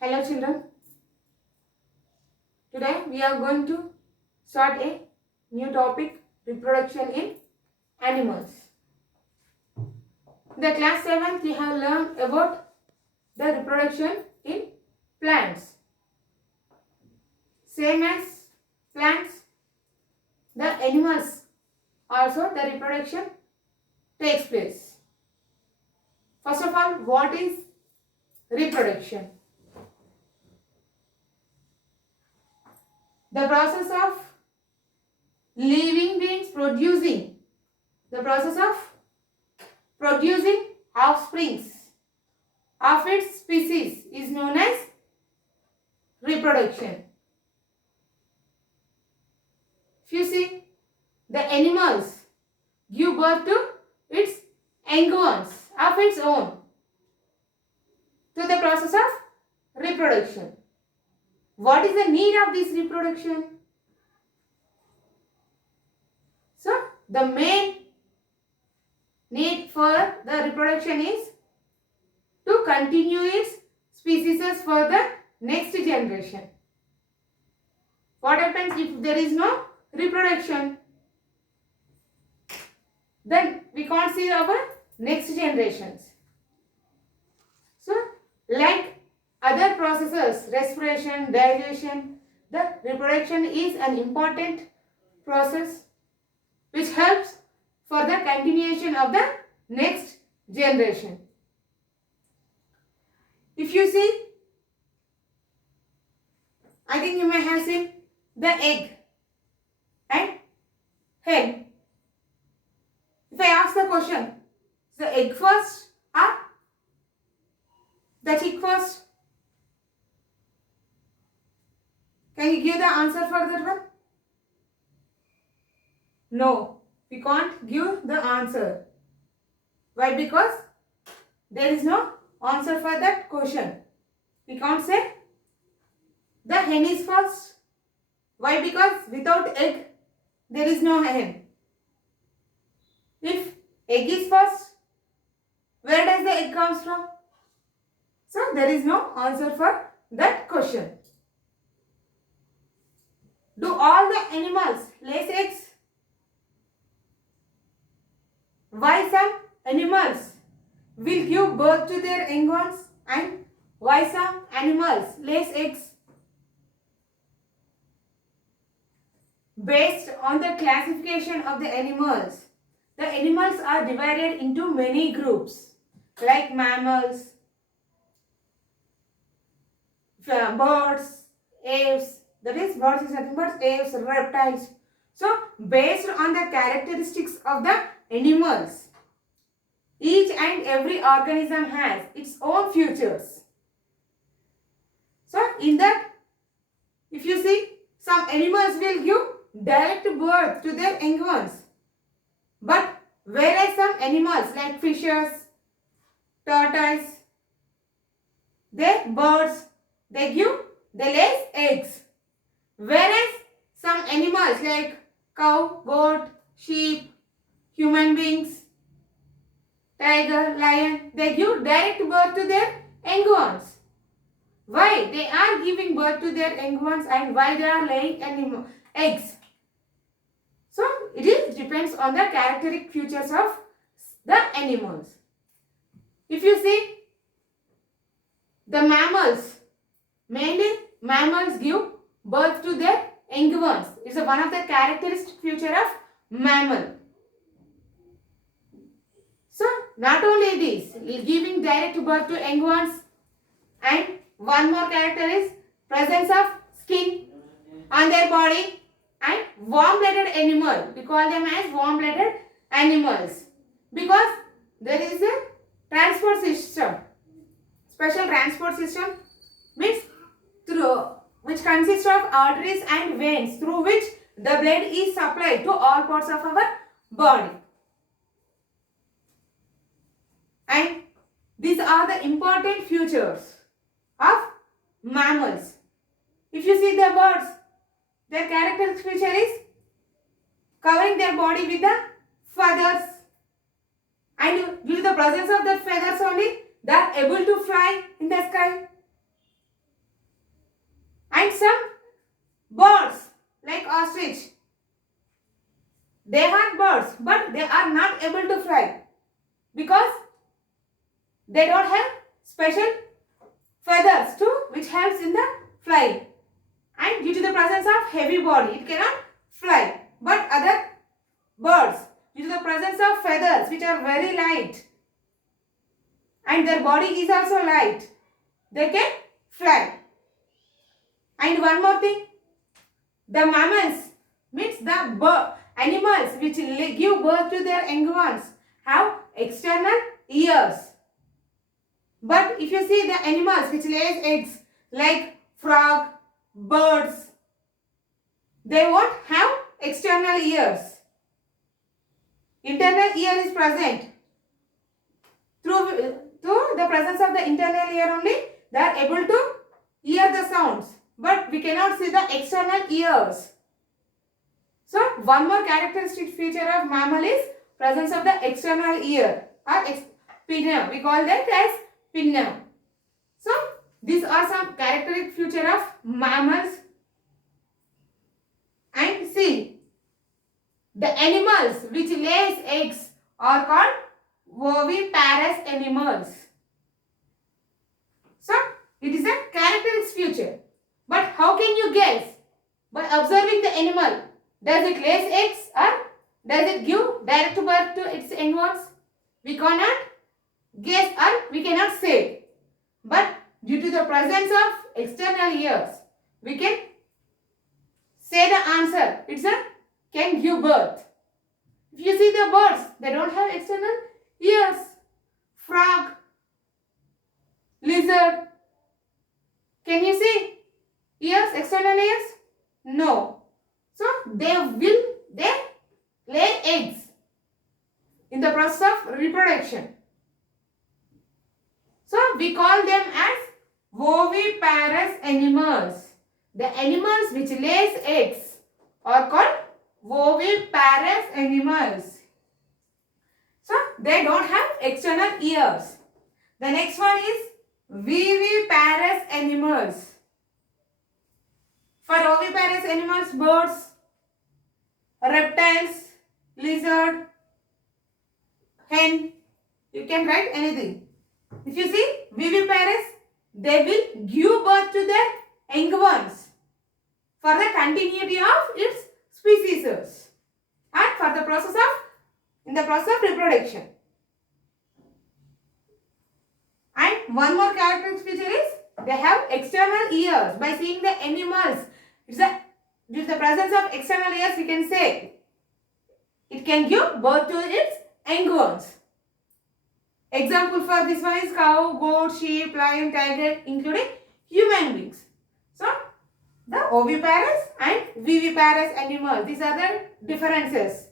Hello children, today we are going to start a new topic, reproduction in animals. In the class 7th we have learned about the reproduction in plants. Same as plants, the animals also the reproduction takes place. First of all, what is reproduction? The process of living beings producing offsprings of its species is known as reproduction. If you see, the animals give birth to its young ones of its own to the process of reproduction. What is the need of this reproduction? So, the main need for the reproduction is to continue its species for the next generation. What happens if there is no reproduction? Then we can't see our next generations. So, like other processes, respiration, digestion, the reproduction is an important process which helps for the continuation of the next generation. If you see, I think you may have seen the egg and hen. If I ask the question, is the egg first or the chick first? Can you give the answer for that one? No, we can't give the answer. Why? Because there is no answer for that question. We can't say the hen is first. Why? Because without egg, there is no hen. If egg is first, where does the egg comes from? So, there is no answer for that question. Do all the animals lay eggs? Why some animals will give birth to their young ones and why some animals lay eggs? Based on the classification of the animals are divided into many groups like mammals, birds, aves, that is birds is nothing but aves, reptiles. So, based on the characteristics of the animals, each and every organism has its own features. So, in that, if you see, some animals will give direct birth to their young ones. But whereas some animals like fishes, tortoise, birds, they lay eggs. Whereas some animals like cow, goat, sheep, human beings, tiger, lion, they give direct birth to their young ones. Why they are giving birth to their young ones and why they are laying eggs? So, it depends on the characteristic features of the animals. If you see, the mammals, mainly mammals give birth to their young ones. It's one of the characteristic feature of mammal. So, not only this, giving direct birth to young ones, and one more character is presence of skin on their body and warm-blooded animal. We call them as warm-blooded animals because there is a transport system. Special transport system means which consists of arteries and veins through which the blood is supplied to all parts of our body. And these are the important features of mammals. If you see the birds, their characteristic feature is covering their body with the feathers, and due to the presence of the feathers only, they are able to fly in the sky. they are not able to fly because they don't have special feathers too, which helps in the flying. And due to the presence of heavy body, it cannot fly. But other birds, due to the presence of feathers, which are very light, and their body is also light, they can fly. And one more thing, the mammals, means the animals which give birth to their young ones, have external ears. But if you see the animals which lays eggs, like frog, birds, they won't have external ears. Internal ear is present. Through the presence of the internal ear only, they are able to hear the sounds. But we cannot see the external ears. So, one more characteristic feature of mammal is presence of the external ear or pinna. We call that as pinna. So, these are some characteristic feature of mammals. And see, the animals which lays eggs are called oviparous animals. So, it is a characteristic feature. But how can you guess? By observing the animal, does it lay eggs or does it give direct birth to its young ones? We cannot guess or we cannot say. But due to the presence of external ears, we can say the answer. It's a can give birth. If you see the birds, they don't have external ears. Frog, lizard. Can you see ears, external ears? No. So they lay eggs in the process of reproduction. So we call them as oviparous animals. The animals which lays eggs are called oviparous animals. So they don't have external ears. The next one is viviparous animals. For oviparous animals, birds, reptiles, lizard, hen, you can write anything. If you see viviparous, they will give birth to their young ones for the continuity of its species and for the process of reproduction. And one more characteristic feature is they have external ears. By seeing the animals, due to the presence of external ears, we can say it can give birth to its young ones. Example for this one is cow, goat, sheep, lion, tiger, including human beings. So, the oviparous and viviparous animals, these are the differences.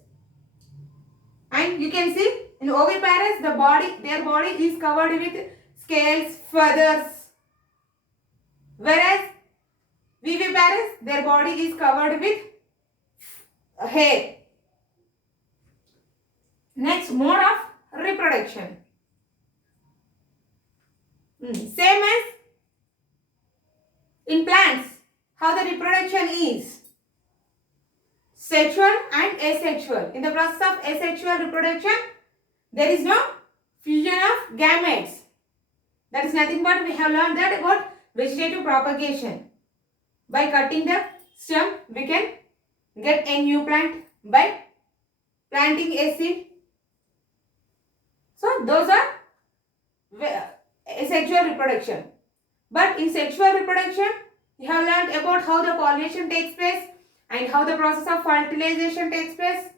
And you can see in oviparous, their body is covered with scales, feathers. Whereas viviparous, their body is covered with hair. Next, mode of reproduction. Same as in plants, how the reproduction is. Sexual and asexual. In the process of asexual reproduction, there is no fusion of gametes. That is nothing but we have learned that about vegetative propagation. By cutting the stem, we can get a new plant by planting a seed. So, those are asexual reproduction. But in sexual reproduction, we have learned about how the pollination takes place and how the process of fertilization takes place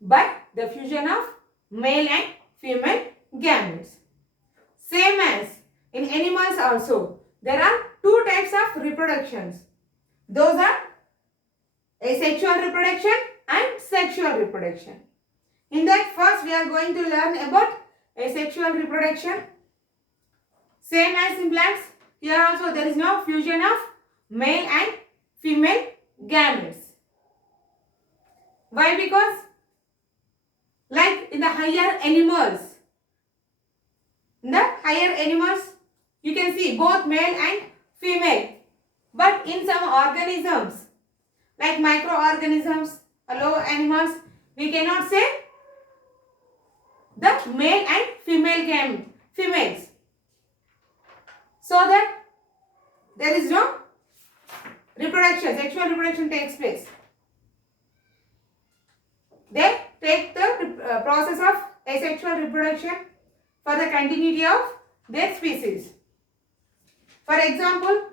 by the fusion of male and female gametes. Same as in animals also, there are two types of reproductions. Those are asexual reproduction and sexual reproduction. In that, first we are going to learn about asexual reproduction. Same as in plants, here also there is no fusion of male and female gametes. Why? Because like in the higher animals, you can see both male and female. But in some organisms, like microorganisms, lower animals, We cannot say the male and females. So that there is no reproduction, sexual reproduction takes place. They take the process of asexual reproduction for the continuity of their species. For example,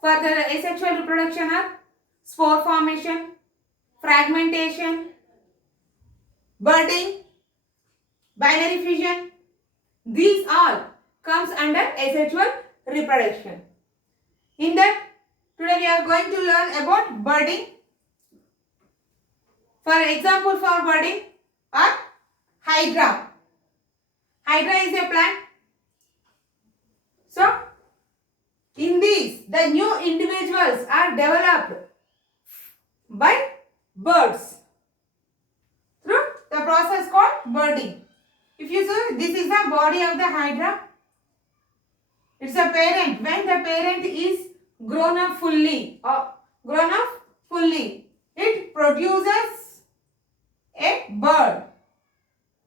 for the asexual reproduction are spore formation, fragmentation, budding, binary fission. These all comes under asexual reproduction. In that, today we are going to learn about budding. For example, for budding are hydra. Hydra is a plant. So, in these, the new individuals are developed by birds through the process called budding. If you see, this is the body of the hydra. It's a parent. When the parent is grown up fully, it produces a bird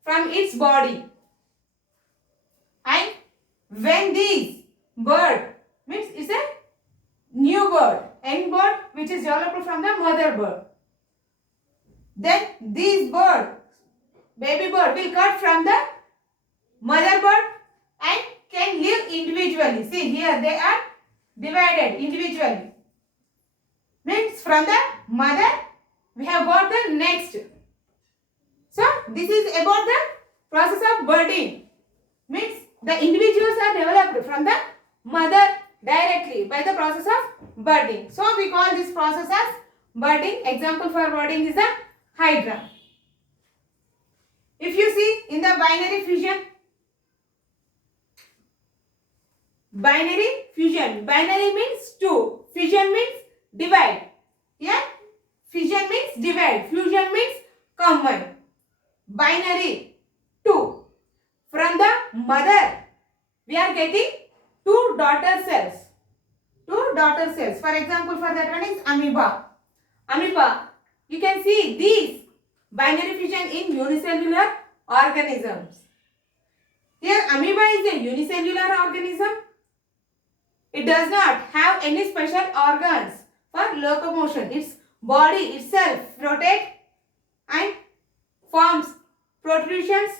from its body. And when this bird means it's a new bird, young bird which is developed from the mother bird. Then this bird, baby bird will cut from the mother bird and can live individually. See here they are divided individually. Means from the mother we have got the next. So this is about the process of budding. Means the individuals are developed from the mother directly by the process of budding. So we call this process as budding. Example for budding is the hydra. If you see in the binary fission, binary means two, fission means divide. Here fission means divide, fusion means combine. Binary, two. From the mother we are getting two daughter cells. For example, for that one is amoeba. You can see these binary fission in unicellular organisms. Here amoeba is a unicellular organism. It does not have any special organs for locomotion. Its body itself rotates and forms protrusions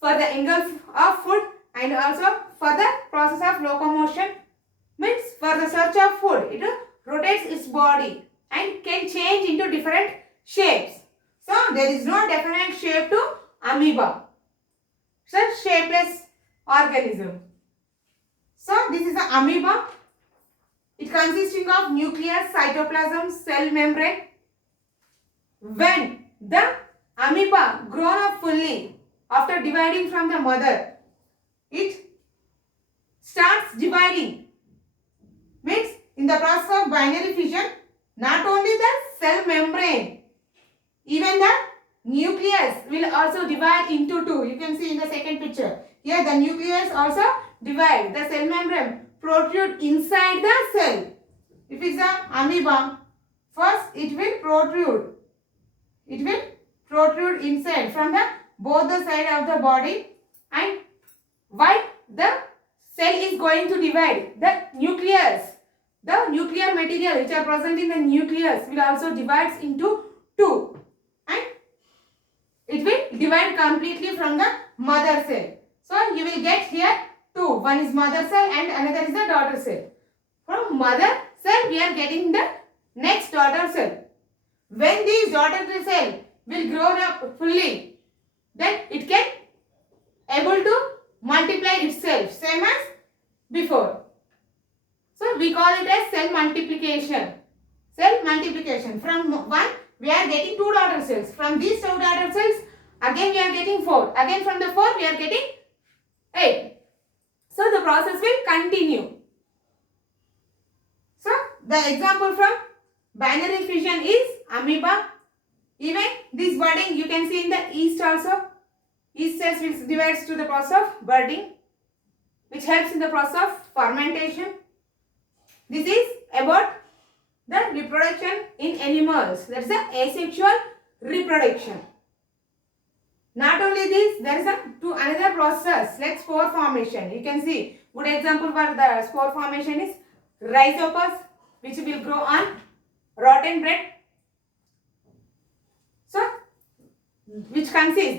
for the engulf of food and also for the process of locomotion. Means for the search of food, it rotates its body and can change into different shapes. So there is no definite shape to amoeba. Such shapeless organism. So this is the amoeba. It consisting of nucleus, cytoplasm, cell membrane. When the amoeba grown up fully after dividing from the mother, it starts dividing. Means in the process of binary fission, not only the cell membrane, even the nucleus will also divide into two. You can see in the second picture. Here the nucleus also divide. The cell membrane protrude inside the cell. If it's the amoeba, first it will protrude. It will protrude inside from the both the side of the body, and while the cell is going to divide, the nuclear material which are present in the nucleus will also divide into two, and it will divide completely from the mother cell. So you will get here two. One is mother cell and another is the daughter cell. From mother cell we are getting the next daughter cell. When this daughter cell will grow up fully, then it can able to multiply itself same as before. So we call it as cell multiplication. From one we are getting two daughter cells. From these two daughter cells again we are getting four. Again from the four we are getting 8. So the process will continue. So the example from binary fission is amoeba. Even this budding you can see in the yeast also. Yeast cells will divides to the process of budding, which helps in the process of fermentation. This is about the reproduction in animals. That is the asexual reproduction. Not only this, there is another process like spore formation. You can see good example for the spore formation is rhizopus, which will grow on rotten bread. So, which consists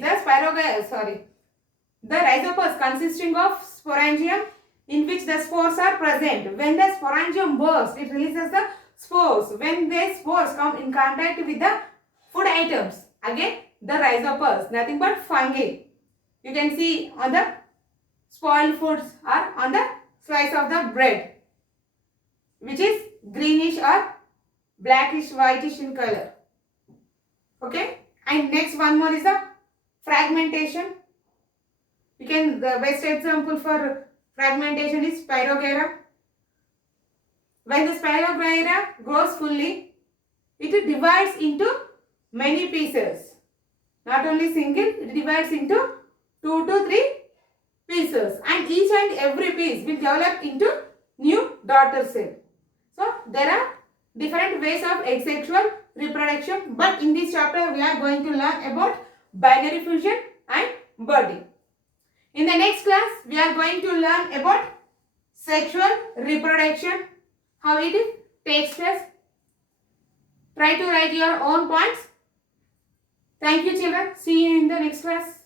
the rhizopus consisting of sporangium in which the spores are present. When the sporangium bursts, it releases the spores. When the spores come in contact with the food items, again the rhizopus, nothing but fungi. You can see on the spoiled foods or on the slice of the bread, which is greenish or blackish whitish in color. Okay, and next one more is the fragmentation. You can, the best example for fragmentation is Spirogyra. When the Spirogyra grows fully, it divides into many pieces. Not only single, it divides into 2 to 3 pieces, and each and every piece will develop into new daughter cell. So there are different ways of asexual reproduction, but in this chapter we are going to learn about binary fusion and budding. In the next class we are going to learn about sexual reproduction, how it takes place. Try to write your own points. Thank you children. See you in the next class.